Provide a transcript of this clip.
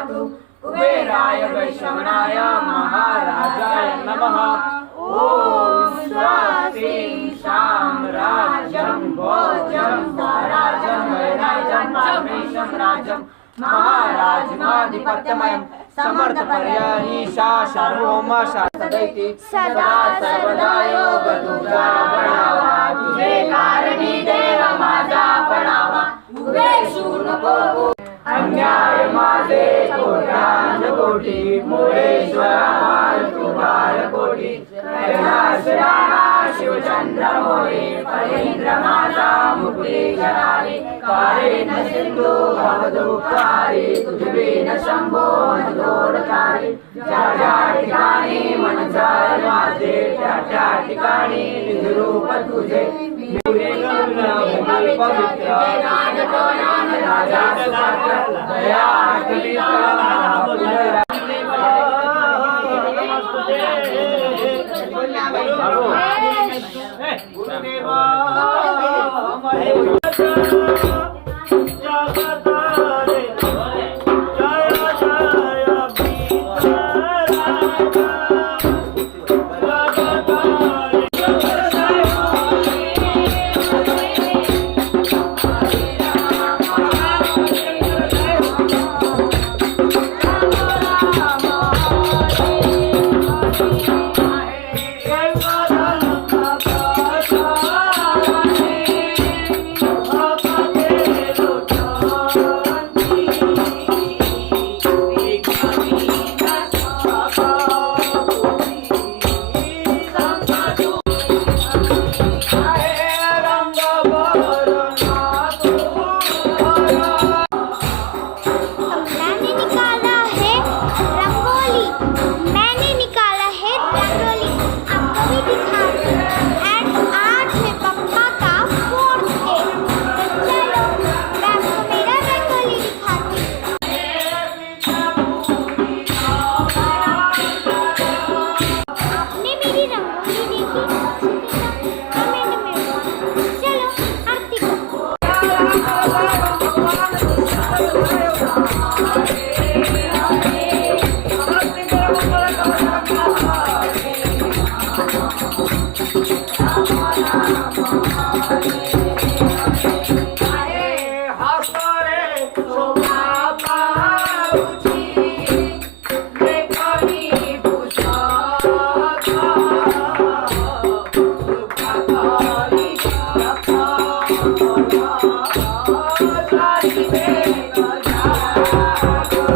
पातु। कुबेराय वैश्रवणाय महाराजाय नमः। ओम स्वस्ति साम्राज्यं भोज्यं स्वराज्यं वैराज्यं परमेशं राज्यं महाराजमाधिपत्यमयं समर्थपर्ययीशा सार्वभौम शासदैति सदा सर्वदा योगदुर्गा गणावा। तुझे कारणी देव माझा पणावा। उभे नको अन्याय माझे कोट्यानुकोटी मुळेश्वरा तू बालकोटी। कैलास राणा शिवचंद्र मोरे फणींद्र माझा मुक्ती जनारी। कारेण सिंधू भवदुःखारी तुझे शंभो जोडकारी। ज्या ज्या ठिकाणी मन जाय माझे त्या त्या ठिकाणी निजरूप तुझे। पवित्र राजा सुपात्र दया Thank you.